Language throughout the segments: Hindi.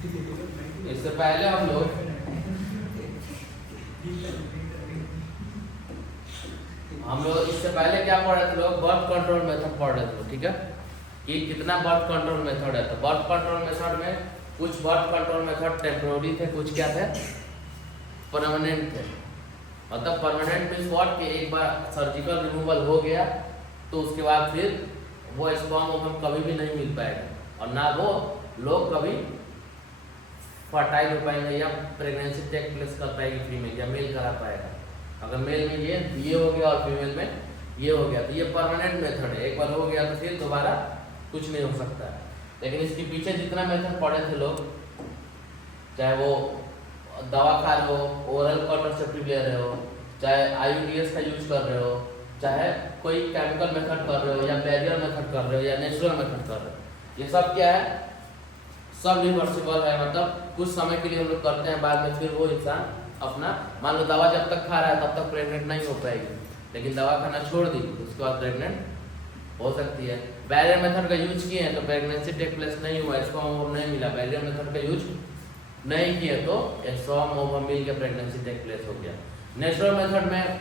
इससे पहले हम लोग इससे पहले क्या पढ़ रहे थे लोग, बर्थ कंट्रोल मेथड पढ़ रहे थे, ठीक है, कि कितना बर्थ कंट्रोल मेथड है। तो बर्थ कंट्रोल मेथड में कुछ बर्थ कंट्रोल मेथड टेम्पोररी थे, कुछ क्या थे, परमानेंट थे। मतलब परमानेंट मीन्स व्हाट, कि एक बार सर्जिकल रिमूवल हो गया तो उसके बाद फिर वो स्पर्म हम कभी भी नहीं मिल पाएगा और ना वो लोग कभी फर्टाइल हो पाएंगे या प्रेगनेंसी टेक प्लेस कर पाएगी फीमेल, या मेल करा पाएगा। अगर मेल में ये हो गया और फीमेल में ये हो गया तो ये परमानेंट मेथड है। एक बार हो गया तो फिर दोबारा कुछ नहीं हो सकता है। लेकिन इसके पीछे जितना मेथड पढ़े थे लोग, चाहे वो दवा खा रहे हो, ओरल कॉन्ट्रासेप्टिव ले रहे हो, चाहे IUDs का यूज कर रहे हो, चाहे कोई केमिकल मेथड कर रहे हो, या बैरियर मेथड कर रहे हो, या नेचुरल मेथड कर रहे हो, ये सब क्या है, सब रिवर्सिबल है। मतलब कुछ समय के लिए हम लोग करते हैं, बाद में फिर वो इंसान अपना, मान लो दवा जब तक खा रहा है तब तक प्रेग्नेंट नहीं हो पाएगी, लेकिन दवा खाना छोड़ दी उसके बाद प्रेग्नेंट हो सकती है। बैरियर मेथड का यूज किए हैं तो प्रेगनेंसी टेक प्लेस नहीं हुआ, इसको हम नहीं मिला, बैरियर मेथड का यूज नहीं किए तो स्पर्म ओवम मिल के प्रेगनेंसी टेक प्लेस हो गया। नेचुरल मेथड में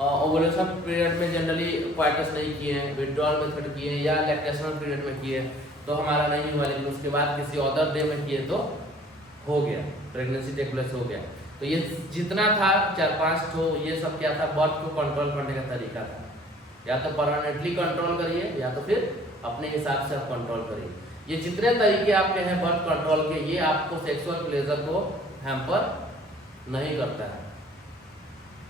ओवुलेशन पीरियड में जनरली क्वार्टस नहीं किए हैं, विड्रॉल मेथड किए या लैक्टेशनल पीरियड में किए तो हमारा नहीं हुआ, लेकिन उसके बाद किसी अदर डे में किए तो हो गया, प्रेगनेंसी टेक प्लेस हो गया। तो ये जितना था 4-5 तो ये सब क्या था, बर्थ को कंट्रोल करने का तरीका था। या तो परमानेंटली कंट्रोल करिए या तो फिर अपने हिसाब से आप कंट्रोल करिए। ये जितने तरीके आपके हैं बर्थ कंट्रोल के, ये आपको सेक्सुअल प्लेजर को हैम्पर नहीं करता है।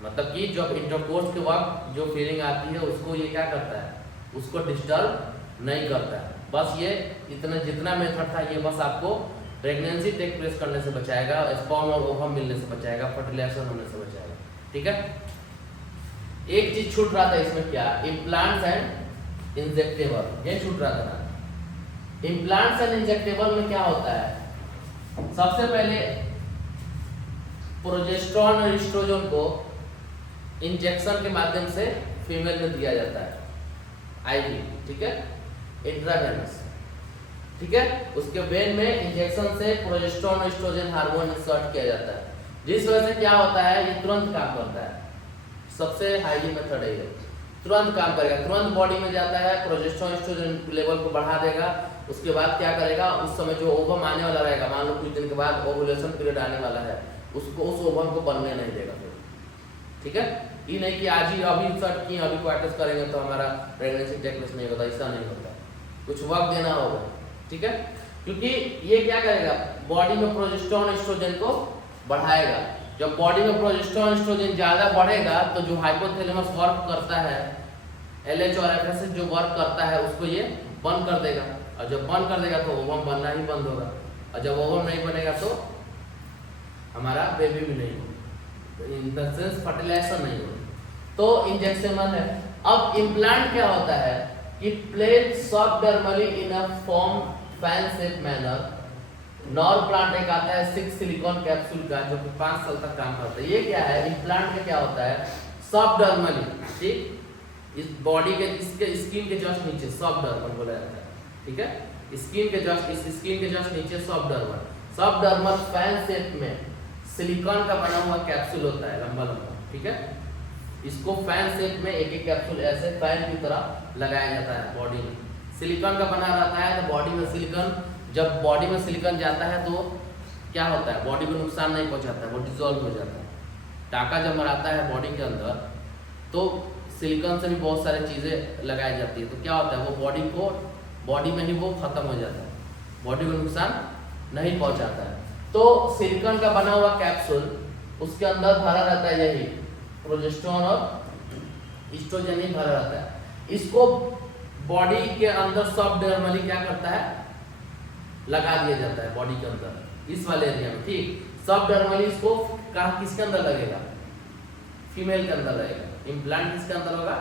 मतलब कि जब इंटरकोर्स के वक्त जो फीलिंग आती है उसको ये क्या करता है, उसको डिस्टर्ब नहीं करता है। बस ये इतना जितना मेथड था ये बस आपको प्रेगनेंसी टेक प्लेस करने से बचाएगा, स्पर्म और ओवम मिलने से बचाएगा, फर्टिलाइजेशन होने से बचाएगा, ठीक है। एक चीज छूट रहा था इसमें, क्या, इम्प्लांट्स एंड इंजेक्टेबल, ये छूट रहा था ना। इम्प्लांट्स एंड इंजेक्टेबल में क्या होता है, सबसे पहले प्रोजेस्टेरोन और एस्ट्रोजन को इंजेक्शन के माध्यम से फीमेल में दिया जाता है, IV, ठीक है, इंट्रावेनस, ठीक है। उसके वेन में इंजेक्शन से प्रोजेस्टेरोन और एस्ट्रोजन हार्मोन इंसर्ट किया जाता है, जिस वजह से क्या होता है, ये तुरंत काम करता है। सबसे हाई मेथड है ये, तुरंत काम करेगा, तुरंत बॉडी में जाता है, प्रोजेस्टेरोन एस्ट्रोजन लेवल को बढ़ा देगा। उसके बाद क्या करेगा, उस समय जो ओवम आने वाला रहेगा, मान लो कुछ दिन के बाद ओवुलेशन पीरियड आने वाला है, उसको उस ओवम को बनने नहीं देगा फिर, ठीक है। ये नहीं कि आज ही अभी इंसर्ट किए अभी क्वार्टस करेंगे तो हमारा प्रेगनेंसी टेक प्लेस नहीं होता, ऐसा नहीं होता, कुछ वक्त देना होगा, ठीक है। क्योंकि ये क्या करेगा, बॉडी में प्रोजेस्टेरोन एस्ट्रोजन को बढ़ाएगा। जब बॉडी में प्रोजेस्टेरोन एस्ट्रोजन ज्यादा बढ़ेगा तो जो हाइपोथैलेमस वर्क करता है, LH और FSH जो वर्क करता है उसको ये बंद कर देगा, और जब बंद कर देगा तो ओवम बनना ही बंद होगा, और जब ओवम नहीं बनेगा तो हमारा बेबी भी नहीं होगा, इन द सेंस फर्टिलाइजेशन नहीं होगा। तो इंजेक्शनल है। अब इम्प्लांट क्या होता है कि plate subdermally in a form fan shape manner. Norplant एक आता है 6 सिलिकॉन कैप्सूल का जो कि 5 साल तक काम करता है। ये क्या है, इम्प्लांट में क्या होता है, सबडर्मली, ठीक, इस बॉडी के इसके स्किन के जस्ट नीचे सबडर्मल बोला जाता है, ठीक है, स्किन के जस्ट, इस स्किन के जस्ट नीचे सबडर्मल फैन शेप में सिलिकॉन का बना हुआ कैप्सूल होता है, लंबा लंबा, ठीक है। इसको फैन शेप में एक एक कैप्सूल ऐसे फैन की तरह लगाया जाता है बॉडी में, सिलिकॉन का बना रहता है। तो बॉडी में सिलिकॉन, जब बॉडी में सिलिकॉन जाता है तो क्या होता है, बॉडी को नुकसान नहीं पहुंचाता है, वो डिजोल्व हो जाता है। टाका जब मराता है बॉडी के अंदर तो सिलिकॉन से भी बहुत सारी चीज़ें लगाई जाती है, तो क्या होता है, वो बॉडी में ही वो खत्म हो जाता है, बॉडी को नुकसान नहीं पहुंचाता है। तो सिलिकॉन का बना हुआ कैप्सूल, उसके अंदर भरा रहता है यही प्रोजेस्टेरोन और एस्ट्रोजन ही भरा रहता है। इसको बॉडी के अंदर सबडर्मली क्या करता है, लगा दिया जाता है बॉडी के अंदर, इस वाले एरिया में, ठीक। सबडर्मली इसको कहाँ, किसके अंदर लगेगा, फीमेल के अंदर लगेगा। इम्प्लांट किसके अंदर होगा,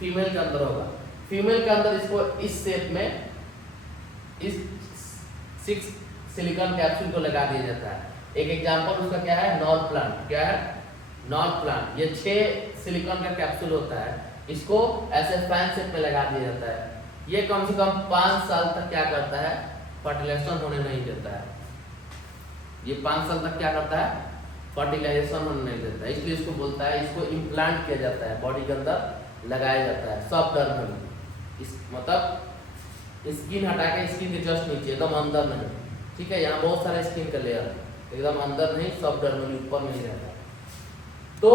फीमेल के अंदर होगा। फीमेल के अंदर इसको इस शेप में, इस 6 सिलिकॉन कैप्सूल को लगा दिया जाता है। एक एग्जांपल उसका क्या है, नॉर प्लांट, क्या है, नॉर प्लांट। ये 6 सिलिकॉन का कैप्सूल होता है, इसको ऐसे फैन शेप में लगा दिया जाता है। ये कम से कम 5 साल तक क्या करता है, फर्टिलाइजेशन होने नहीं देता है, ये 5 साल तक क्या करता है, फर्टिलाइजेशन होने नहीं देता है, इसलिए इसको बोलता है, इसको इम्प्लांट किया जाता है, बॉडी के अंदर लगाया जाता है सबडर्मली। इस मतलब स्किन हटा के स्किन के जस्ट नीचे, एकदम अंदर नहीं, ठीक है। यहाँ बहुत सारे स्किन का लेयर है, एकदम अंदर नहीं, सबडर्मली ऊपर नहीं रहता। तो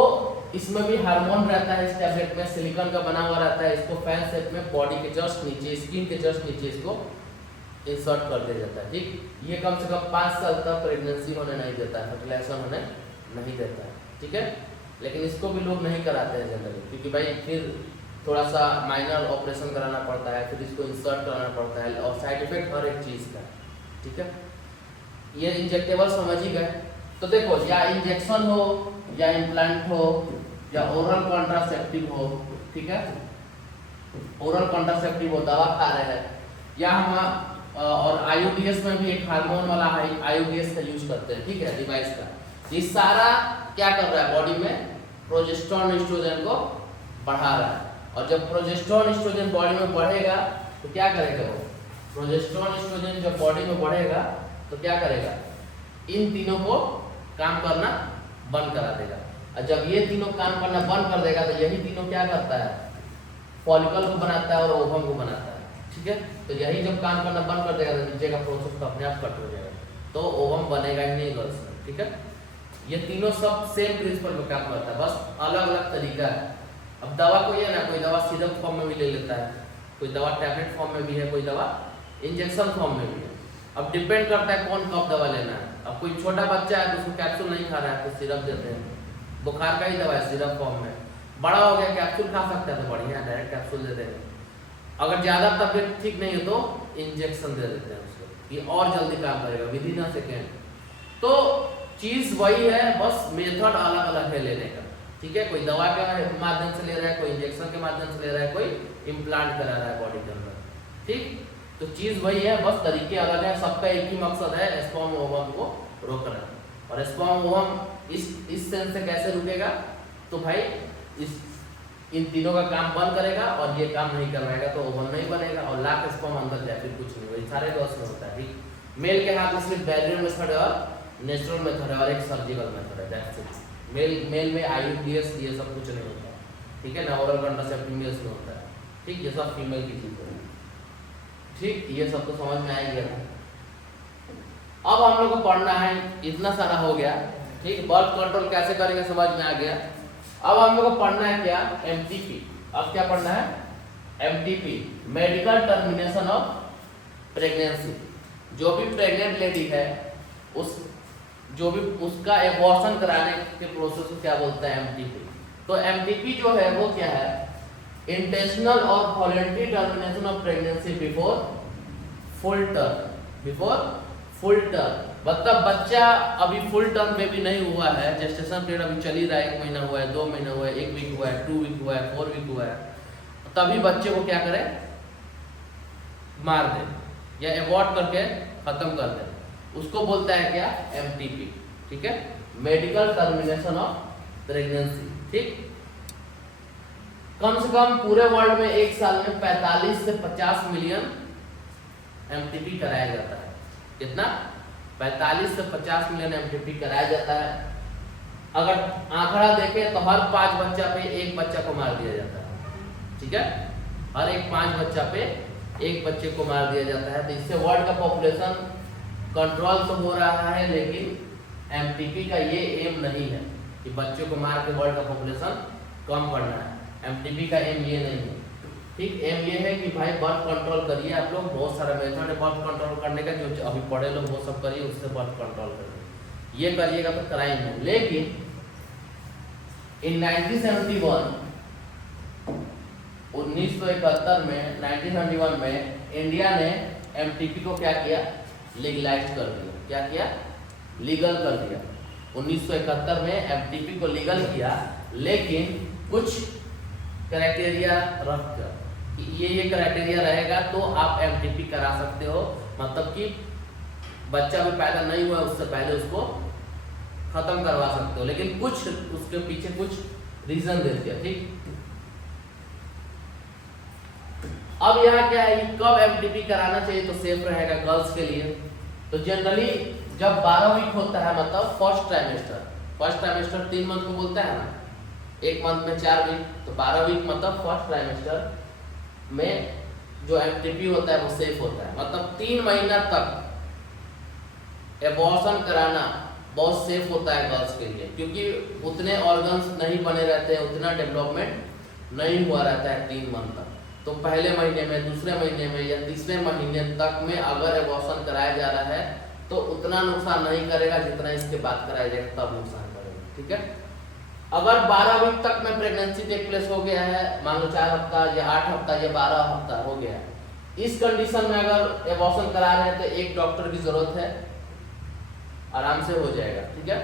इसमें भी हार्मोन रहता है, इस टैबलेट में सिलिकॉन का बना हुआ रहता है, इसको फैन शेप में बॉडी के जस्ट नीचे, स्किन के जस्ट नीचे इसको इंसर्ट कर दिया जाता है, ठीक। ये कम से कम 5 साल तक प्रेगनेंसी होने नहीं देता है, फर्टिलाइजेशन होने नहीं देता है, ठीक है। लेकिन इसको भी लोग नहीं कराते हैं जनरली, क्योंकि भाई फिर थोड़ा सा माइनर ऑपरेशन कराना पड़ता है, फिर इसको इंसर्ट कराना पड़ता है, और साइड इफेक्ट हर एक चीज़ का, ठीक है। ये इंजेक्टेबल समझ ही गए। तो देखो, या इंजेक्शन हो या इम्प्लांट हो या ओरल कॉन्ट्रासेप्टिव हो, ठीक है, ओरल कॉन्ट्रासेप्टिव हो, दवा खा रहे हैं, या हम और आईयूडीएस में भी एक हार्मोन वाला आईयूडीएस का यूज करते हैं, ठीक है, डिवाइस का। ये सारा क्या कर रहा है, बॉडी में प्रोजेस्टेरॉन एस्ट्रोजन को बढ़ा रहा है, और जब प्रोजेस्टेरॉन एस्ट्रोजन बॉडी में बढ़ेगा तो क्या करेगा वो, प्रोजेस्टेरॉन एस्ट्रोजन जब बॉडी में बढ़ेगा तो क्या करेगा, इन तीनों को काम करना बंद करा देगा। और जब ये तीनों काम करना बंद कर देगा तो यही तीनों क्या करता है, फॉलिकल को बनाता है और ओवम को बनाता है, ठीक है। तो यही जब काम करना बंद कर देगा तो नीचे का प्रोसेस तो अपने आप कट हो जाएगा, तो ओवम बनेगा ही नहीं गर्ल्स में, ठीक है। ये तीनों सब सेम प्रिंसिपल पे काम करता है, बस अलग अलग तरीका है। अब दवा को ये ना, कोई दवा सिरप फॉर्म में भी ले लेता है, कोई दवा टैबलेट फॉर्म में भी है, कोई दवा इंजेक्शन फॉर्म में भी है। अब डिपेंड करता है कौन कब दवा लेना है। अब कोई छोटा बच्चा है तो उसको कैप्सूल नहीं खा रहा है तो सिरप देते हैं, बुखार का ही दवा है सिरप फॉर्म में। बड़ा हो गया कैप्सूल खा सकता है तो बढ़िया, डायरेक्ट कैप्सूल दे देंगे। अगर ज़्यादा तबीयत ठीक नहीं है तो इंजेक्शन दे देते हैं उसको, ये और जल्दी काम करेगा विद इन अ सेकेंड। तो चीज़ वही है, बस मेथड अलग अलग है लेने का, ठीक है। कोई दवा के माध्यम से ले रहा है, कोई इंजेक्शन के माध्यम से ले रहा है, कोई इम्प्लांट करा रहा है बॉडी के अंदर, ठीक। तो चीज़ वही है, बस तरीके अलग है, सबका एक ही मकसद है, स्पर्म ओवम को रोकना। और स्पर्म ओवम इस सेंस से कैसे रुकेगा, तो भाई इन तीनों का काम बंद करेगा और ये काम नहीं करवाएगा तो ओवम नहीं बनेगा और लाख स्पर्म अंदर जाए, फिर कुछ नहीं होगा। सारे डॉस में होता है, ठीक। मेल के हाथ में सिर्फ बैरियर मेथड है और नेचुरल मेथड है और एक सर्जिकल मेथड है, दैट्स इट। मेल में आईयूडीएस ये सब कुछ नहीं होता, ठीक है ना, ओरल कॉन्ट्रासेप्टिव में होता है, ठीक। ये सब फीमेल की चीज़ है, ठीक। ये सब तो समझ में आ गया था। अब हम लोग को पढ़ना है, इतना सारा हो गया, ठीक। बर्थ कंट्रोल कैसे करेंगे समझ में आ गया। अब हम लोग को पढ़ना है क्या, एमटीपी। अब क्या पढ़ना है, MTP, medical termination of pregnancy. जो भी प्रेग्नेंट लेडी है उसका एबॉर्शन कराने के प्रोसेस को क्या बोलता है, एमटीपी। तो एमटीपी जो है वो क्या है, इंटेंशनल और voluntary termination of pregnancy before full term. मतलब बच्चा अभी फुल टर्म में भी नहीं हुआ है, जेस्टेशन पीरियड अभी चल ही रहा है, 1 महीना हुआ है, 2 महीना हुआ है, 1 वीक हुआ है, 2 वीक हुआ है, 4 वीक हुआ है, तभी बच्चे को क्या करें, मार दे या एबॉर्ट करके खत्म कर दे, उसको बोलता है क्या, एमटीपी, ठीक है, मेडिकल टर्मिनेशन ऑफ प्रेगनेंसी, ठीक। कम से कम पूरे वर्ल्ड में एक साल में 45 से 50 मिलियन एमटीपी कराया जाता है। कितना, 45 से 50 मिलियन एमटीपी कराया जाता है। अगर आंकड़ा देखें तो हर 5 बच्चा पे एक बच्चा को मार दिया जाता है, ठीक है, हर एक 5 बच्चा पे एक बच्चे को मार दिया जाता है। तो इससे वर्ल्ड का पॉपुलेशन कंट्रोल तो हो रहा है, लेकिन एमटीपी का ये एम नहीं है कि बच्चों को मार के वर्ल्ड का पॉपुलेशन कम करना है। एमटीपी का एम ये नहीं है, ठीक। एम ये है कि भाई बर्थ कंट्रोल करिए, आप लोग बहुत सारा मेथड है बर्थ कंट्रोल करने का, जो अभी पढ़े लोग वो सब करिए, उससे बर्थ कंट्रोल करिए, ये करिएगा तो कराएंगे। लेकिन इन 1971 में 1971 में इंडिया ने एमटीपी को क्या किया, लीगलाइज कर दिया। क्या किया, लीगल कर दिया। 1971 में एमटीपी को लीगल किया, लेकिन कुछ क्राइटेरिया रखकर, ये क्राइटेरिया रहेगा तो आप एमटीपी करा सकते हो। मतलब कि बच्चा भी पैदा नहीं हुआ उससे पहले उसको खत्म करवा सकते हो, लेकिन कुछ उसके पीछे कुछ रीजन दे दिया, ठीक। अब यहाँ क्या है, कब एमटीपी कराना चाहिए तो सेफ रहेगा गर्ल्स के लिए। तो जनरली जब 12 वीक होता है मतलब फर्स्ट ट्राइमेस्टर 3 मंथ को बोलता है ना, एक मंथ में 4 वीक, तो 12 वीक मतलब फर्स्ट ट्राइमेस्टर में जो एमटीपी होता है वो सेफ होता है। मतलब 3 महीना तक एबॉर्शन कराना बहुत सेफ होता है गर्ल्स के लिए, क्योंकि उतने ऑर्गन्स नहीं बने रहते हैं, उतना डेवलपमेंट नहीं हुआ रहता है 3 मंथ तक। तो पहले महीने में, दूसरे महीने में या तीसरे महीने तक में अगर एबॉर्शन कराया जा रहा है तो उतना नुकसान नहीं करेगा जितना इसके बाद कराया जाएगा तब नुकसान करेगा। ठीक है, अगर 12 वीक तक में प्रेगनेंसी टेक प्लेस हो गया है, मान लो 4 हफ्ता या 8 हफ्ता या 12 हफ्ता हो गया है, इस कंडीशन में अगर एबॉर्शन करा रहे हैं तो एक डॉक्टर की जरूरत है, आराम से हो जाएगा। ठीक है,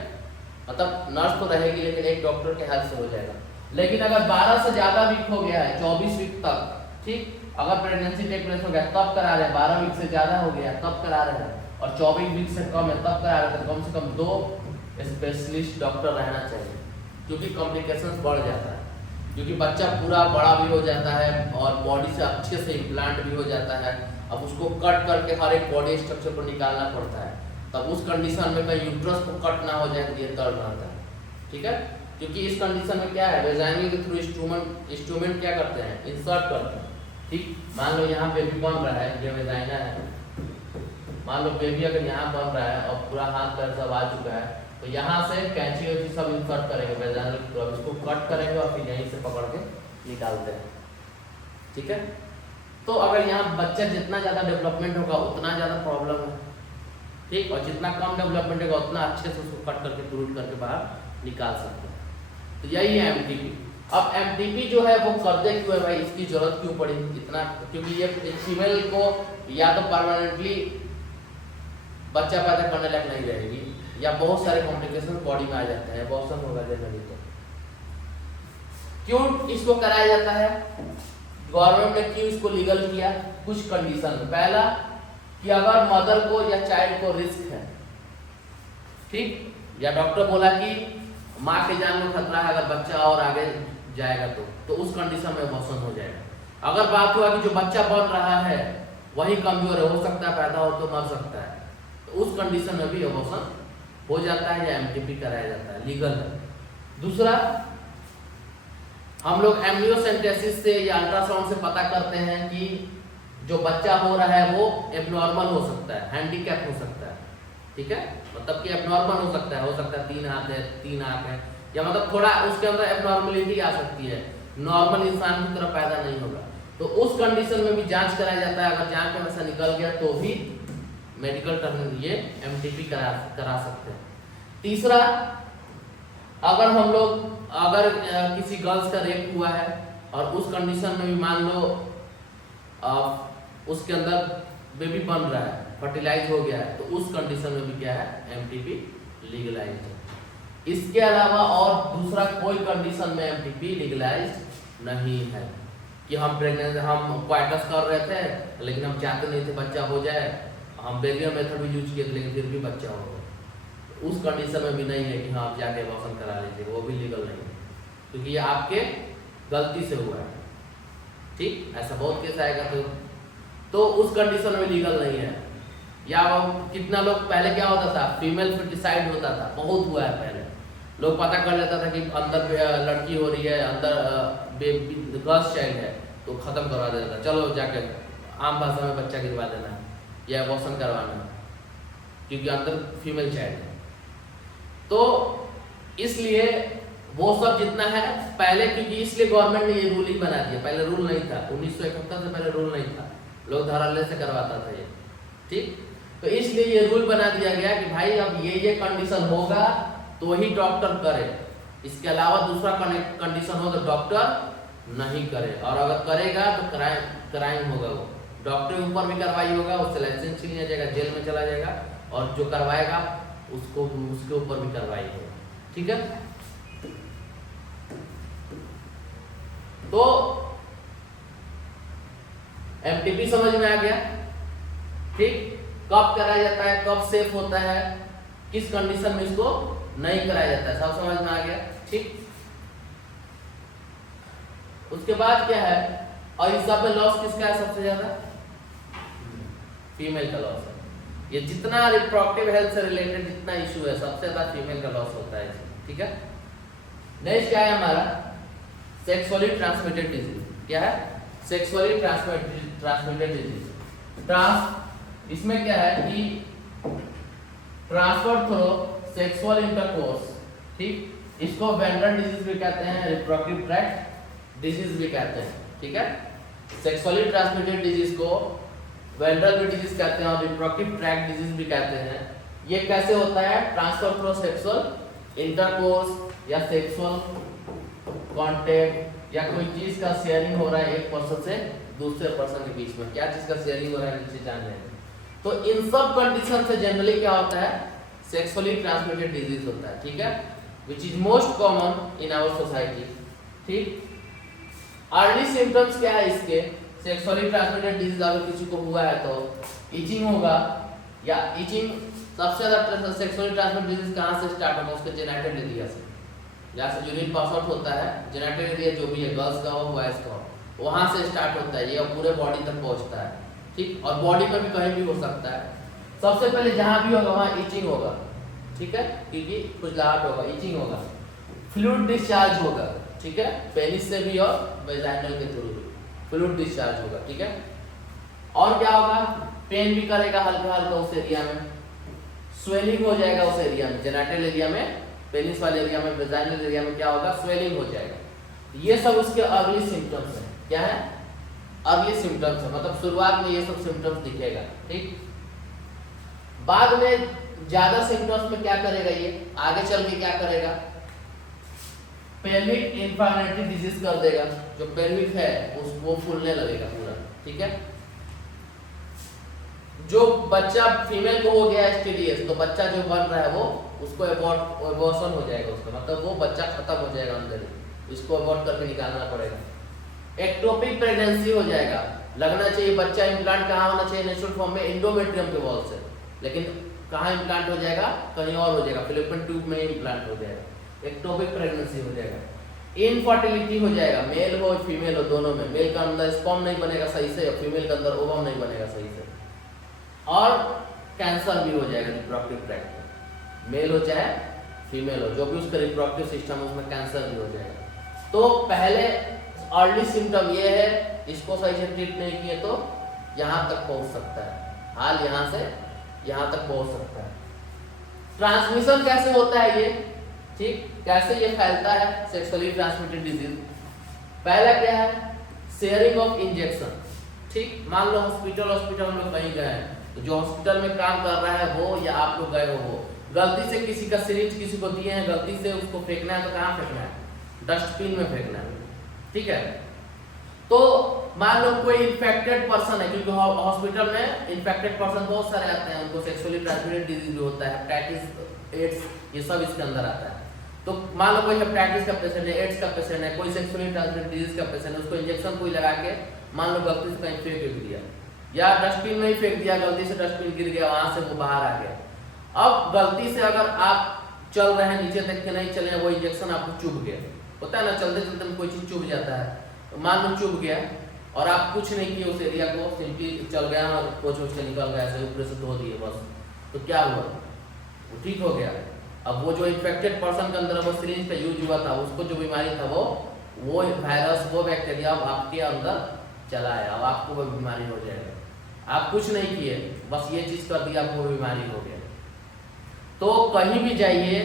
मतलब नर्स तो रहेगी लेकिन एक डॉक्टर के हेल्प से हो जाएगा। लेकिन अगर 12 से ज्यादा वीक हो गया है, 24 वीक तक, ठीक, अगर प्रेगनेंसी टेक प्लेस हो गया तब करा रहे हैं, 12 वीक से ज्यादा हो गया तब करा रहे हैं, और 24 वीक से कम है तब करा रहे हैं, तो कम से कम 2 स्पेशलिस्ट डॉक्टर रहना चाहिए, क्योंकि कॉम्प्लिकेशंस बढ़ जाता है, क्योंकि बच्चा पूरा बड़ा भी हो जाता है और बॉडी से अच्छे से इम्प्लांट भी हो जाता है। अब उसको कट करके हर एक बॉडी स्ट्रक्चर को निकालना पड़ता है, तब उस कंडीशन में कहीं यूट्रस को कट ना हो जाए तो ये दर्द रहता है। ठीक है, क्योंकि इस कंडीशन में क्या है, वेजाइना के थ्रू इंस्ट्रूमेंट क्या करते हैं, इंसर्ट करते हैं। ठीक, मान लो यहाँ बेबी बन रहा है, ये वेजाइना है, मान लो बेबी अगर यहाँ बन रहा है और पूरा हाथ पैर सब आ चुका है, तो यहाँ से कैंची वैची सब इंसर्ट करेंगे वेजाइना की तरफ, इसको कट करेंगे और फिर यहीं से पकड़ के निकालते हैं। ठीक है, तो अगर यहाँ बच्चा जितना ज़्यादा डेवलपमेंट होगा उतना ज़्यादा प्रॉब्लम है। ठीक, और जितना कम डेवलपमेंट होगा उतना अच्छे से उसको कट करके प्रूट करके बाहर निकाल सकते हैं। तो यही है एमटीपी। अब एमटीपी जो है वो करते क्यों है भाई, इसकी जरूरत क्यों पड़ी इतना, क्योंकि ये फीमेल को या तो परमानेंटली बच्चा पैदा करने लायक नहीं रहेगी, या बहुत सारे कॉम्प्लिकेशन बॉडी में आ जाते हैं, एबॉर्शन होगा जनरली। तो क्यों इसको कराया जाता है, गवर्नमेंट ने क्यों इसको लीगल किया, कुछ कंडीशन। पहला कि अगर मदर को या चाइल्ड को रिस्क है, ठीक, या डॉक्टर बोला कि माँ के जान में खतरा है अगर बच्चा और आगे जाएगा तो उस कंडीशन में एबॉर्शन हो जाएगा। अगर बात हुआ कि जो बच्चा बन रहा है वही कमजोर है, हो सकता है पैदा हो तो मर सकता है, तो उस कंडीशन में भी एबॉर्शन हो जाता है या एमटीपी कराया जाता है, लीगल है। दूसरा, हम लोग एमनियोसेंटेसिस से या अल्ट्रासाउंड से पता करते हैं कि जो बच्चा हो रहा है वो एबनॉर्मल हो सकता है, हैंडीकैप हो सकता है। ठीक है, मतलब कि एबनॉर्मल हो सकता है 3 हाथ है 3 आंख है, या मतलब थोड़ा उसके अंदर एबनॉर्मलिटी आ सकती है, नॉर्मल इंसान की तरह पैदा नहीं होगा। तो उस कंडीशन में भी जांच कराया जाता है, अगर जांच में ऐसा निकल गया तो भी मेडिकल टर्म ये एमटीपी करा सकते हैं। तीसरा, अगर हम लोग किसी गर्ल्स का रेप हुआ है और उस कंडीशन में भी मान लो उसके अंदर बेबी बन रहा है, फर्टिलाइज हो गया है, तो उस कंडीशन में भी क्या है, एमटीपी लीगलाइज है। इसके अलावा और दूसरा कोई कंडीशन में एमटीपी लीगलाइज नहीं है, कि हम प्रेग्नेंट, हम क्वाइटस कर रहे थे लेकिन हम चाहते नहीं थे बच्चा हो जाए, हम बेरियर मेथड भी यूज किए थे लेकिन फिर भी बच्चा हो गया, उस कंडीशन में भी नहीं है कि हाँ आप जाके एबॉर्शन करा लीजिए, वो भी लीगल नहीं है, क्योंकि ये आपके गलती से हुआ है। ठीक, ऐसा बहुत केस आएगा तो उस कंडीशन में लीगल नहीं है। या कितना लोग पहले क्या होता था, फीमेल फर्टिसाइड होता था, बहुत हुआ है पहले, लोग पता कर लेता था कि अंदर लड़की हो रही है, अंदर गर्ल्स चाइल्ड है, तो खत्म करवा देता था, चलो जाके आम भाषा में बच्चा गिरवा देना या एबॉर्शन करवाना, क्योंकि अंदर फीमेल चाइल्ड है। तो इसलिए वो सब जितना है पहले, क्योंकि इसलिए गवर्नमेंट ने ये रूल ही बना दिया, पहले रूल नहीं था, 1971 से पहले रूल नहीं था, लोग धड़ल्ले से करवाता था ये। ठीक, तो इसलिए ये रूल बना दिया गया कि भाई अब ये कंडीशन होगा तो ही डॉक्टर करे, इसके अलावा दूसरा कंडीशन हो तो डॉक्टर नहीं करे, और अगर करेगा तो क्राइम होगा, वो डॉक्टर के ऊपर भी कार्रवाई होगा, उससे लाइसेंस छीन लिया जाएगा, जेल में चला जाएगा, और जो करवाएगा उसके ऊपर भी कार्रवाई होगा। ठीक है, तो एमटीपी समझ में आ गया। ठीक, कब कराया जाता है, कब सेफ होता है, किस कंडीशन में इसको नहीं कराया जाता है, सब समझ में आ गया। ठीक, उसके बाद क्या है, और इस सब में लॉस किसका है सबसे ज्यादा, फीमेल का लॉस है। ये जितना रिप्रोडक्टिव हेल्थ से रिलेटेड जितना इशू है सबसे ज्यादा फीमेल का लॉस होता है, ठीक है। नेक्स्ट क्या है हमारा, सेक्सुअली ट्रांसमिटेड डिजीज। क्या है, सेक्सुअली ट्रांसमिटेड डिजीज। इसमें क्या है कि ट्रांसफर थ्रू सेक्सुअल इंटरकोर्स, ठीक, इसको वेंडर डिजीज भी कहते हैं, रिप्रोडक्टिव ट्रैक्ट डिजीज भी कहते हैं, ठीक है। सेक्सुअली ट्रांसमिटेड डिजीज को वेंडर डिजीज कहते हैं और रिप्रोडक्टिव ट्रैक्ट डिजीज भी कहते हैं। ये कैसे होता है, ट्रांसफर थ्रू सेक्सुअल इंटरकोर्स या सेक्सुअल कांटेक्ट या कोई चीज का शेयरिंग हो रहा है एक पर्सन से दूसरे पर्सन के बीच में। क्या चीज का शेयरिंग हो रहा है नीचे जान रहे हैं। तो इन सब कंडीशन से जनरली क्या होता है, सेक्सुअली ट्रांसमिटेड डिजीज होता है, ठीक है, which is most common in our society, ठीक। अर्ली सिम्टम्स क्या है इसके, सेक्सुअली ट्रांसमिटेड डिजीज अगर किसी को हुआ है तो इचिंग होगा, या इचिंग सबसे ज्यादा सेक्सुअली ट्रांसमिटेड डिजीज कहाँ से स्टार्ट होगा, उसके जेनिटल एरिया से, जहाँ से यूरिन पास आउट होता है, जेनिटल एरिया जो भी है, गर्ल्स का हो बॉयज का हो, वहाँ से स्टार्ट होता है, ये पूरे बॉडी तक पहुँचता है, ठीक। और बॉडी में भी कहीं भी हो सकता है। सबसे पहले जहाँ भी होगा वहाँ इचिंग होगा, ठीक है, क्योंकि खुजलाहट होगा, इचिंग होगा, फ्लूइड डिस्चार्ज होगा, ठीक है, पेनिस से भी और वेजाइनल के थ्रू भी फ्लूइड डिस्चार्ज होगा, ठीक है। और क्या होगा, पेन भी करेगा हल्का हल्का उस एरिया में, स्वेलिंग हो जाएगा उस एरिया में, जेनिटल एरिया में, पेनिस वाले एरिया में, वेजाइनल एरिया में क्या होगा, स्वेलिंग हो जाएगा। ये सब उसके अर्ली सिम्टम्स हैं। क्या है, अर्ली सिम्टम्स है, मतलब शुरुआत में ये सब सिम्टम्स दिखेगा, ठीक। बाद में ज्यादा सिम्टम्स में क्या करेगा, ये आगे चल के क्या करेगा, पेल्विक इन्फर्टिलिटी डिजीज कर देगा, जो पेल्विक है वो फूलने लगेगा पूरा, ठीक है। जो बच्चा फीमेल को हो गया एसटीडीएस, तो बच्चा जो बन रहा है वो उसको एबॉर्शन हो जाएगा उसका, मतलब वो बच्चा खत्म हो जाएगा अंदर ही, इसको अबॉर्ट करके निकालना पड़ेगा। एक्टोपिक प्रेगनेंसी हो जाएगा, लगना चाहिए बच्चा इम्प्लांट कहाँ होना चाहिए नेचुरल फॉर्म में, एंडोमेट्रियम के वॉल से, लेकिन कहाँ इम्प्लांट हो जाएगा, कहीं और हो जाएगा, फिलिपिन ट्यूब में इम्प्लांट हो जाएगा, एक्टोपिक प्रेगनेंसी हो जाएगा। इनफर्टिलिटी हो जाएगा, मेल हो फीमेल हो दोनों में, मेल का अंदर स्पर्म नहीं बनेगा सही से, फीमेल के अंदर ओवम नहीं बनेगा सही से, और कैंसर भी हो जाएगा रिप्रोडक्टिव ट्रैक्ट में, मेल हो चाहे फीमेल हो, जो भी उसका रिप्रोडक्टिव सिस्टम है उसमें कैंसर भी हो जाएगा। तो पहले अर्ली सिम्टम ये है, इसको सही से ट्रीट नहीं किए तो यहाँ तक पहुँच सकता है, हाल यहाँ से यहाँ तक पहुँच सकता है। ट्रांसमिशन कैसे होता है ये, ठीक, कैसे ये फैलता है सेक्सुअली ट्रांसमिटेड डिजीज। पहला क्या है, शेयरिंग ऑफ इंजेक्शन, ठीक। मान लो हॉस्पिटल हम लोग कहीं गए हैं, तो जो हॉस्पिटल में काम कर रहा है वो या आप लोग गए हो, गलती से किसी का सिरिंज किसी को दिए हैं, गलती से उसको फेंकना है तो कहाँ फेंकना है, डस्टबिन में फेंकना है, ठीक है। तो मान लो कोई इन्फेक्टेड पर्सन है, क्योंकि हॉस्पिटल में इन्फेक्टेड पर्सन बहुत सारे आते हैं, उनको सेक्सुअली ट्रांसमिटेड डिजीज भी होता है, हेपेटाइटिस, एड्स, ये सब इसके अंदर आता है। तो मान लो कोई हेपेटाइटिस का पेशेंट है, एड्स का पेशेंट है, कोई सेक्सुअली ट्रांसमिटेड डिजीज का पेशेंट है, उसको इंजेक्शन कोई लगा के मान लो गलती से कहीं फेंक दिया, या डस्टबिन में ही फेंक दिया, गलती से डस्टबिन गिर गया, वहां से वो बाहर आ गया। अब गलती से अगर आप चल रहे हैं, नीचे देख के नहीं चले, वो इंजेक्शन आपको चुभ गया, होता है ना, चलते चलते कोई चीज चुभ जाता है, तो मान लो चुभ गया और आप कुछ नहीं किए उस एरिया को, सिंपली चल गया और पोंछ के निकल गया, ऐसे ऊपर से धो दिए बस, तो क्या हुआ, वो ठीक हो गया। अब वो जो इन्फेक्टेड पर्सन के अंदर वो सिरिंज का यूज हुआ था, उसको जो बीमारी था वो वायरस, वो बैक्टीरिया अब आपके अंदर चला है, अब आपको वो बीमारी हो जाएगा। आप कुछ नहीं किए, बस ये चीज कर दिया, आपको बीमारी हो गया। तो कहीं भी जाइए,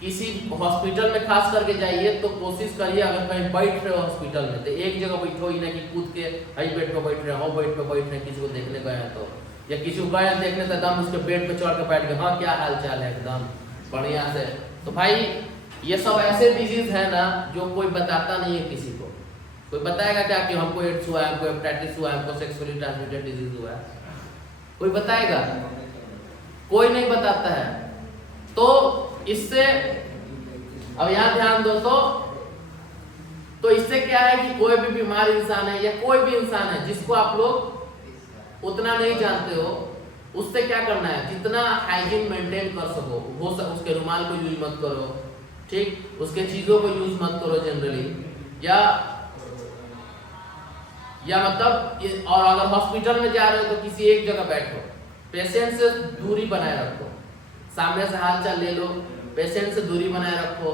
किसी हॉस्पिटल में खास करके जाइए तो कोशिश करिए, अगर कहीं बैठ रहे हो हॉस्पिटल में तो एक जगह बैठो ही ना कि कूद के हई बेड पे बैठ रहे हो, बेड पे बैठ रहे, किसी को देखने गए हैं तो, या किसी को गए देखने से एकदम उसके बेड पे चढ़ के बैठ गए, हाँ क्या हाल चाल है, एकदम बढ़िया से। तो भाई ये सब ऐसे डिजीज है ना जो कोई बताता नहीं है किसी को। कोई बताएगा क्या कि हमको एड्स हुआ है, हमको हेपेटाइटिस हुआ है, हमको सेक्सुअली ट्रांसमिटेड डिजीज हुआ है? कोई बताएगा? कोई नहीं बताता है। तो इससे अब यहाँ ध्यान दो, तो इससे क्या है कि कोई भी बीमार इंसान है या कोई भी इंसान है जिसको आप लोग उतना नहीं जानते हो, उससे क्या करना है, जितना हाइजीन मेंटेन कर सको वो उसके रुमाल को यूज मत करो, ठीक, उसके चीजों को यूज मत करो जनरली, या मतलब, और अगर हॉस्पिटल में जा रहे हो तो किसी एक जगह बैठो, पेशेंट से दूरी बनाए रखो, सामने से हालचाल ले लो, पेशेंट से दूरी बनाए रखो।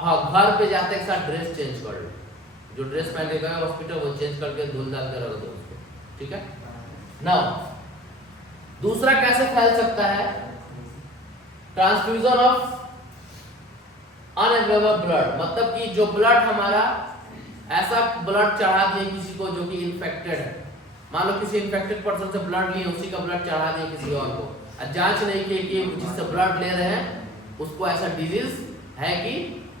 हाँ, घर पे जाते के साथ ड्रेस चेंज कर लो, जो ड्रेस पहन के गए हॉस्पिटल वो चेंज करके धुल डाल के रख दो उसको, ठीक है ना। दूसरा कैसे फैल सकता है, ट्रांसफ्यूजन ऑफ अनअवेलेबल ब्लड, मतलब कि जो ब्लड हमारा ऐसा ब्लड चढ़ा दिए किसी को जो कि इन्फेक्टेड है, मान लो किसी इन्फेक्टेड पर्सन से ब्लड लिए, उसी का ब्लड चढ़ा दिए किसी और को, जांच नहीं की कि जिससे ब्लड ले रहे हैं उसको ऐसा डिजीज है कि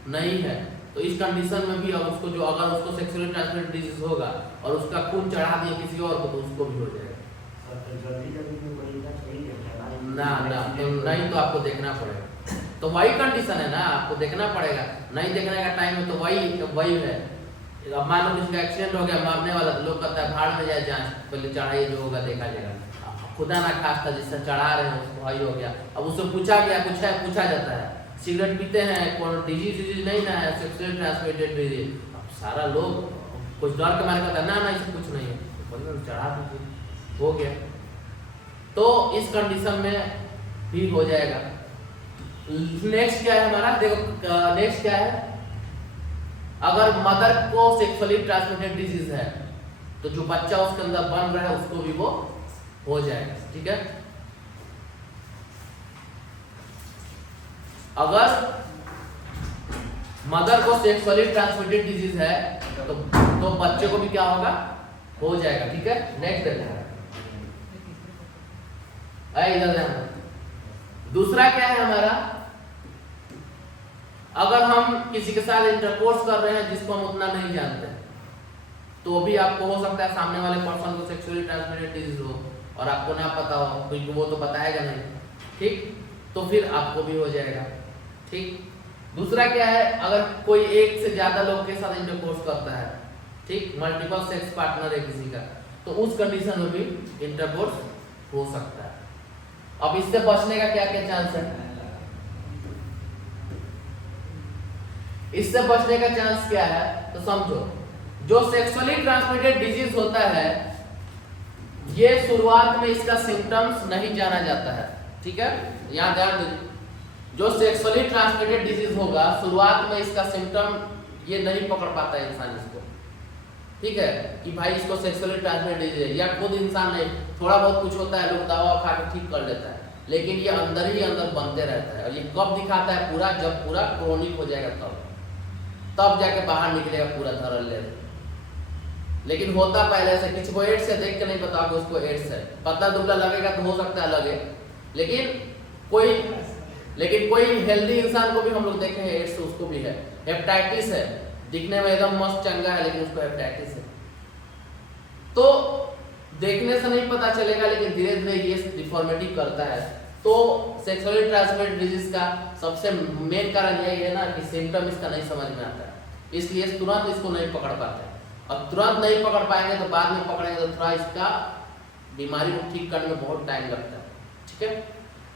नहीं है, तो इस कंडीशन में भी अब उसको जो अगर उसको सेक्सुअली ट्रांसमिटेड डिजीज होगा और उसका खून चढ़ा दिए किसी और को तो उसको भी हो जाएगा। ना तो नहीं, तो आपको देखना पड़ेगा, तो वही कंडीशन है ना, आपको देखना पड़ेगा, नहीं देखने का टाइम है तो वही है। अब मान लो किसी का एक्सीडेंट हो गया मरने वाला, तो लोग कहता है भाड़ में जाए जांच, पहले चढ़ाइए जो होगा देखा जाएगा, खुदा ना खास्ता जिससे चढ़ा रहे हैं उसको वही हो गया। अब उससे पूछा गया, पूछा जाता है सिगरेट पीते हैं, कौन डिजीज नहीं ना है, सेक्सुअली ट्रांसमिटेड डिजीज, अब सारा लोग कुछ डर के मारे कहता है ना इससे कुछ नहीं है, तो चढ़ा दीजिए, हो गया। तो इस कंडीशन में भी हो जाएगा। नेक्स्ट क्या है हमारा, देखो नेक्स्ट क्या है, अगर मदर को सेक्सुअली ट्रांसमिटेड डिजीज है तो जो बच्चा उसके अंदर बन रहा है उसको भी वो हो जाएगा, ठीक है। अगर मदर को सेक्सुअली ट्रांसमिटेड डिजीज है तो बच्चे को भी क्या होगा, हो जाएगा, ठीक है। नेक्स्ट देखना इधर ध्यान। दूसरा क्या है हमारा, अगर हम किसी के साथ इंटरकोर्स कर रहे हैं जिसको हम उतना नहीं जानते तो भी आपको हो सकता है सामने वाले पर्सन को सेक्सुअली ट्रांसमिटेड डिजीज हो और आपको ना पता हो, क्योंकि वो तो बताएगा नहीं, ठीक, तो फिर आपको भी हो जाएगा, ठीक। दूसरा क्या है, अगर कोई एक से ज्यादा लोग के साथ इंटरकोर्स करता है, ठीक, मल्टीपल सेक्स पार्टनर है किसी का, तो उस कंडीशन में भी इंटरकोर्स हो सकता है। अब इससे बचने का क्या क्या चांस है, इससे बचने का चांस क्या है, तो समझो जो सेक्सुअली ट्रांसमिटेड डिजीज होता है ये शुरुआत में इसका सिम्टम्स नहीं जाना जाता है, ठीक है, यहां ध्यान दीजिए। जो सेक्सुअली ट्रांसमिटेड डिजीज होगा शुरुआत में इसका सिम्टम ये नहीं पकड़ पाता है इंसान इसको, ठीक है, कि भाई इसको सेक्सुअली ट्रांसमिटेड डिजीज है, या खुद इंसान नहीं, थोड़ा बहुत कुछ होता है लोग दवा खा के ठीक कर लेता है, लेकिन ये अंदर ही अंदर बनते रहता है। और ये कब दिखाता है पूरा, जब पूरा क्रोनिक हो जाएगा तब जाके बाहर निकलेगा पूरा धरल ले। लेकिन होता पहले से, किसी को एड्स है देख के नहीं पता कि उसको एड्स है, पतला दुबला लगेगा तो हो सकता है लगे, लेकिन कोई हेल्दी इंसान को भी हम लोग देखे हैं एड्स उसको भी है। हेपेटाइटिस है, दिखने में एकदम मस्त चंगा है लेकिन उसको हेपेटाइटिस है, तो देखने से नहीं पता चलेगा, लेकिन धीरे धीरे ये डिफॉर्मिटी करता है। तो सेक्सुअली ट्रांसमिटेड डिजीज का सबसे मेन कारण यही है ना कि सिम्टम इसका नहीं समझ में आता है, इसलिए तुरंत इसको नहीं पकड़ पाते हैं। अब तुरंत नहीं पकड़ पाएंगे तो बाद में पकड़ेंगे तो थोड़ा इसका बीमारी को ठीक करने में बहुत टाइम लगता है, ठीक है।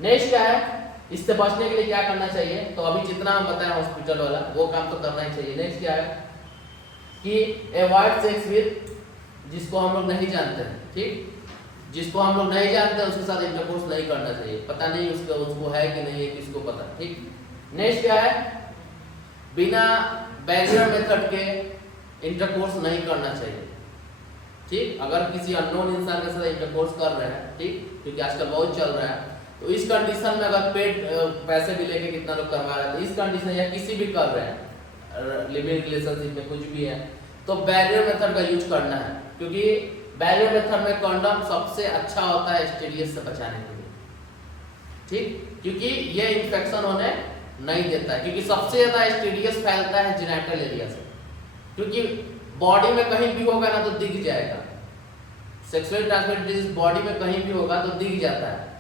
नेक्स्ट क्या है, इससे बचने के लिए क्या करना चाहिए, तो अभी जितना हम बताएं हॉस्पिटल वाला वो काम तो करना ही चाहिए। नेक्स्ट क्या है कि अवॉइड सेक्स विद, जिसको हम लोग नहीं जानते हैं, ठीक, जिसको हम लोग नहीं जानते हैं उसके साथ इंटरकोर्स नहीं करना चाहिए, पता नहीं उसको है कि नहीं है, किसको पता, ठीक। नेक्स्ट क्या है, बिना बैरियर मेथड के इंटरकोर्स नहीं करना चाहिए, ठीक। अगर किसी अननोन इंसान के साथ इंटरकोर्स कर रहे हैं, ठीक, क्योंकि आजकल बहुत चल रहा है, तो इस कंडीशन में अगर पेड पैसे भी लेके कितना लोग करवा रहे हैं, तो इस कंडीशन या किसी भी कर रहे हैं लिविंग रिलेशनशिप में कुछ भी है, तो बैरियर मेथड का यूज करना है, क्योंकि बैरियर मेथड में कंडोम सबसे अच्छा होता है एसटीडीएस से बचाने के लिए, ठीक, क्योंकि ये इन्फेक्शन होने नहीं देता है, क्योंकि सबसे ज्यादा एसटीडीएस फैलता है जेनिटल एरिया से, क्योंकि बॉडी में कहीं भी होगा ना तो दिख जाएगा, सेक्सुअली ट्रांसमिटेड डिजीज बॉडी में कहीं भी होगा तो दिख जाता है,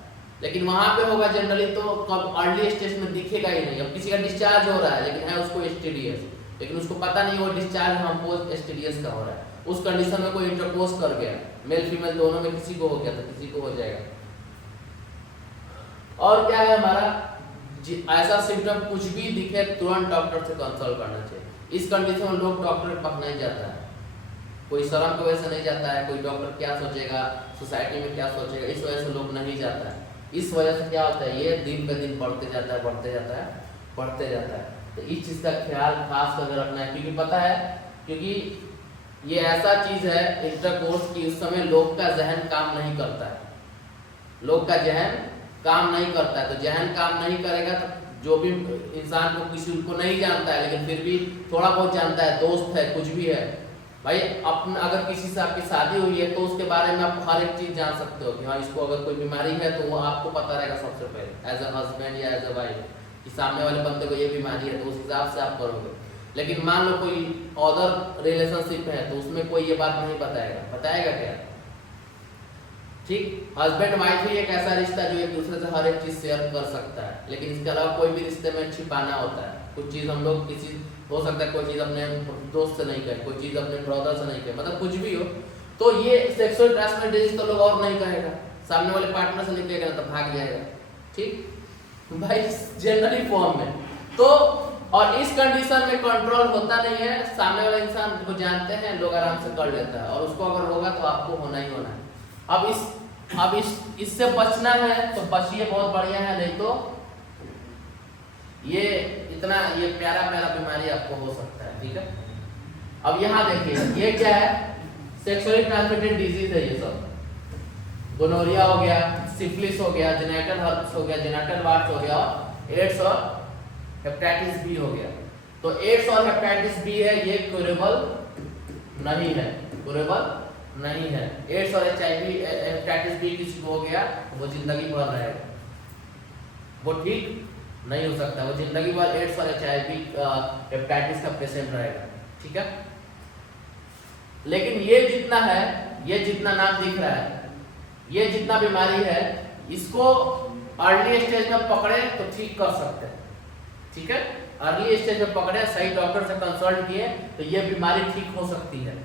लेकिन वहां पे होगा जनरली तो कब अर्ली स्टेज में दिखेगा ही नहीं। अब किसी का डिस्चार्ज हो रहा है लेकिन है उसको एसटीडीएस, लेकिन उसको पता नहीं वो डिस्चार्ज हमको एसटीडीएस का हो रहा है, उस कंडीशन में कोई इंटरकोर्स कर गया, मेल फीमेल दोनों में किसी को हो गया तो किसी को हो जाएगा। और क्या है हमारा, ऐसा सिम्टम कुछ भी दिखे तुरंत डॉक्टर से कंसल्ट करना चाहिए। इस कंडीशन में लोग डॉक्टर के पास नहीं जाता है, कोई शर्म की वजह से नहीं जाता है, कोई डॉक्टर क्या सोचेगा, सोसाइटी में क्या सोचेगा, इस वजह से लोग नहीं जाता है। इस वजह से क्या होता है, ये दिन पे दिन बढ़ते जाता है, बढ़ते जाता है, बढ़ते जाता है। तो इस चीज़ का ख्याल खास करके रखना है, क्योंकि पता है, क्योंकि ये ऐसा चीज़ है इंटरकोर्स की, उस समय लोग का जहन काम नहीं करता है, लोग का जहन काम नहीं करता है। तो जहन काम नहीं करेगा तो जो भी इंसान को किसी को नहीं जानता है लेकिन फिर भी थोड़ा बहुत जानता है, दोस्त है, कुछ भी है भाई, अपना अगर किसी से आपकी शादी हुई है तो उसके बारे में आप हर एक चीज़ जान सकते हो कि हाँ इसको अगर कोई बीमारी है तो वो आपको पता रहेगा सबसे पहले, एज ए हस्बैंड या एज ए वाइफ, कि सामने वाले बंदे को ये बीमारी है, तो उस हिसाब से आप करोगे। लेकिन मान लो कोई अदर रिलेशनशिप है तो उसमें कोई ये बात नहीं बताएगा, बताएगा क्या? ठीक, हस्बैंड वाइफ ही एक ऐसा रिश्ता जो एक दूसरे से हर एक चीज़ शेयर कर सकता है, लेकिन इसके अलावा कोई भी रिश्ते में छिपाना होता है। कुछ चीज़ हम लोग किसी हो सकता है कोई चीज़ अपने दोस्त से नहीं कहे, कोई चीज़ अपने ब्रदर से नहीं कहे, मतलब कुछ भी हो, तो ये सेक्सुअल ट्रांसमिटेड डिजीज तो लोग और नहीं कहेगा, सामने वाले पार्टनर से नहीं कहेगा तो भाग जाएगा। ठीक भाई, जनरली फॉर्म में तो, और इस कंडीशन में कंट्रोल होता नहीं है, सामने वाला इंसान को जानते हैं, लोग आराम से कर लेता है, और उसको अगर होगा तो आपको होना ही होना है। अब इससे बचना है तो बचिए, बहुत बढ़िया है, नहीं तो ये इतना ये प्यारा प्यारा बीमारी आपको हो सकता है। ठीक है, अब यहाँ देखिए ये क्या है, सेक्सुअली ट्रांसमिटेड डिजीज है ये सब, गोनोरिया हो गया, सिफिलिस हो गया, जेनिटल हर्प्स हो गया, जेनिटल वार्ट्स हो गया, और एड्स और हेपेटाइटिस बी हो गया। तो एड्स और हेपेटाइटिस बी है, ये क्यूरेबल नहीं है, क्यूरेबल नहीं है। एड्स और HIV हेपेटाइटिस बी किसी को हो गया वो जिंदगी भर रहेगा, वो ठीक नहीं हो सकता, वो जिंदगी भर एड्स और HIV हेपेटाइटिस का पेशेंट रहेगा। ठीक है, लेकिन ये जितना है, ये जितना नाम दिख रहा है, ये जितना बीमारी है, इसको अर्ली स्टेज में पकड़े तो ठीक कर सकते हैं। ठीक है, अर्ली स्टेज में पकड़े, सही डॉक्टर से कंसल्ट किए तो ये बीमारी ठीक हो सकती है।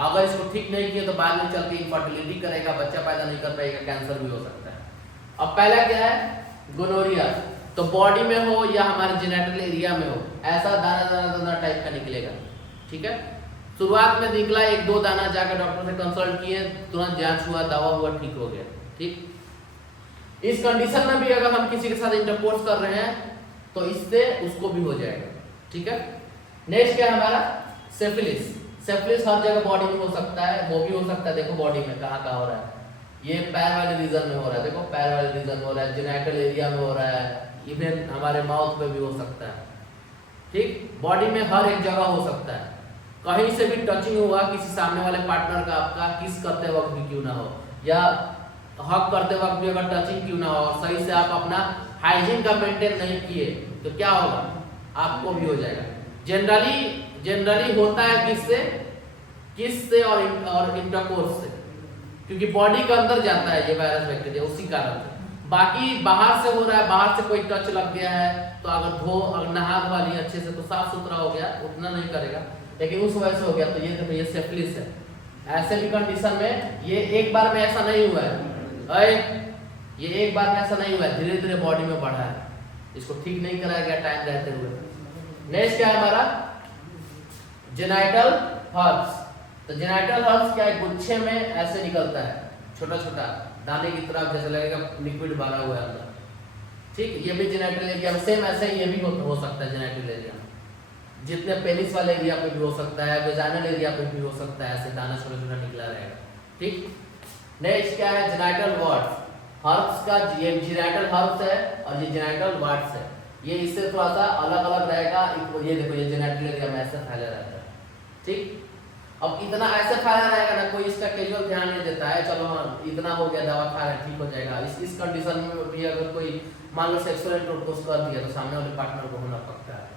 अगर इसको ठीक नहीं किए तो बाद में चल के इनफर्टिलिटी करेगा, बच्चा पैदा नहीं कर पाएगा, कैंसर भी हो सकता है। अब पहला क्या है, गोनोरिया, तो बॉडी में हो या हमारे जेनिटल एरिया में हो, ऐसा दाना दाना दाना टाइप का निकलेगा। ठीक है, शुरुआत में निकला 1-2 दाना, जाकर डॉक्टर से कंसल्ट किए, तुरंत जांच हुआ, दवा हुआ, ठीक हो गया। ठीक, इस कंडीशन में भी अगर हम किसी के साथ इंटरकोर्स कर रहे हैं तो इससे उसको भी हो जाएगा। ठीक है, नेक्स्ट क्या है हमारा, सिफिलिस। सिफिलिस हर जगह बॉडी में हो सकता है, वो भी हो सकता है, देखो बॉडी में कहाँ कहाँ हो रहा है, ये पैर वाले रीजन में हो रहा है, देखो पैर वाले रीजन में हो रहा है, जेनिटल एरिया में हो रहा है, इवन हमारे माउथ पे भी हो सकता है। ठीक, बॉडी में हर एक जगह हो सकता है। कहीं से भी टचिंग हुआ किसी सामने वाले पार्टनर का, आपका किस करते वक्त भी क्यों ना हो, या हक करते वक्त भी अगर टचिंग क्यों ना हो, और सही से आप अपना हाइजीन का मेंटेन नहीं किए तो क्या होगा, आपको भी हो जाएगा। जनरली होता है किससे और इंटरकोर्स से, क्योंकि बॉडी के अंदर जाता है ये वायरस बैक्टीरिया, उसी कारण से। बाकी बाहर से हो रहा है, बाहर से कोई टच लग गया है तो अगर नहा धो लिया अच्छे से तो साफ सुथरा हो गया, उतना नहीं करेगा, लेकिन उस वजह से हो गया तो ये देखो ये सिफिलिस है। ऐसे भी कंडीशन में ये एक बार में ऐसा नहीं हुआ है, ये एक बार में ऐसा नहीं हुआ है, धीरे धीरे बॉडी में बढ़ा है, इसको ठीक नहीं कराया गया टाइम रहते हुए। नेक्स्ट क्या है हमारा, जेनिटल हर्प्स। तो जेनिटल हर्प्स क्या है, गुच्छे में ऐसे निकलता है, छोटा छोटा दाने की तरफ, जैसे लगेगा लिक्विड भरा हुआ है अंदर। ठीक, ये भी जेनिटल एरिया में सेम ऐसे ही ये भी हो सकता है जेनिटल एरिया में, जितने पेनिस वाले एरिया पे भी हो सकता है, वेजाइनल एरिया पे भी हो सकता है, ऐसे दाना छोटा छोटा निकला रहेगा। ठीक, नेक्स्ट क्या है, जेनिटल वार्ड्स। हर्ब्स का ये जेनिटल हर्ब्स है और ये जेनिटल वार्ड्स है, ये इससे थोड़ा सा अलग अलग रहेगा। ये देखो ये जेनिटल एरिया में ऐसे फैला रहता है। ठीक, अब इतना ऐसे फैला रहेगा ना, कोई इसका कैजुअल ध्यान नहीं देता है, चलो हाँ इतना हो गया, दवा खा रहे ठीक हो जाएगा। इस कंडीशन में भी अगर कोई मान लो सेक्सुअल इंटरकोर्स कर दिया तो सामने वाले पार्टनर को होना पक्का है,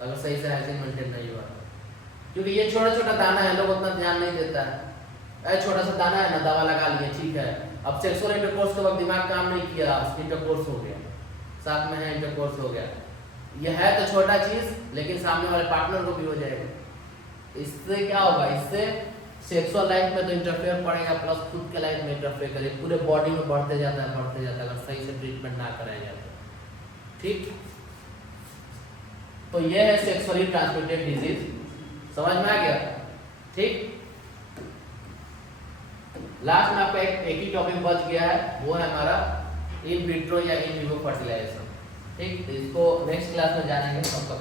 अगर सही से हाइजीन मेंटेन नहीं हुआ, क्योंकि ये छोटा छोटा दाना है, लोग उतना ध्यान नहीं देता है। छोटा सा दाना है ना, दवा लगा लिए ठीक है, अब सेक्सुअल इंटरकोर्स के वक्त दिमाग काम नहीं किया, इंटरकोर्स हो गया, साथ में है इंटरकोर्स हो गया। यह है तो छोटा चीज, लेकिन सामने वाले पार्टनर को भी हो जाएगा। इससे क्या होगा, इससे सेक्सुअल लाइफ में तो इंटरफेयर पड़ेगा, प्लस खुद के लाइफ में इंटरफेयर करेगा, पूरे बॉडी में बढ़ते जाता है अगर सही से ट्रीटमेंट ना कराया जाए तो। ठीक, तो ये है सेक्सुअली ट्रांसमिटेड डिजीज, समझ में आ गया। ठीक, लास्ट में आपका एक ही टॉपिक बच गया है, वो है हमारा इन विट्रो या इन विवो फर्टिलाइजेशन। ठीक, इसको नेक्स्ट क्लास में जानेंगे, सबका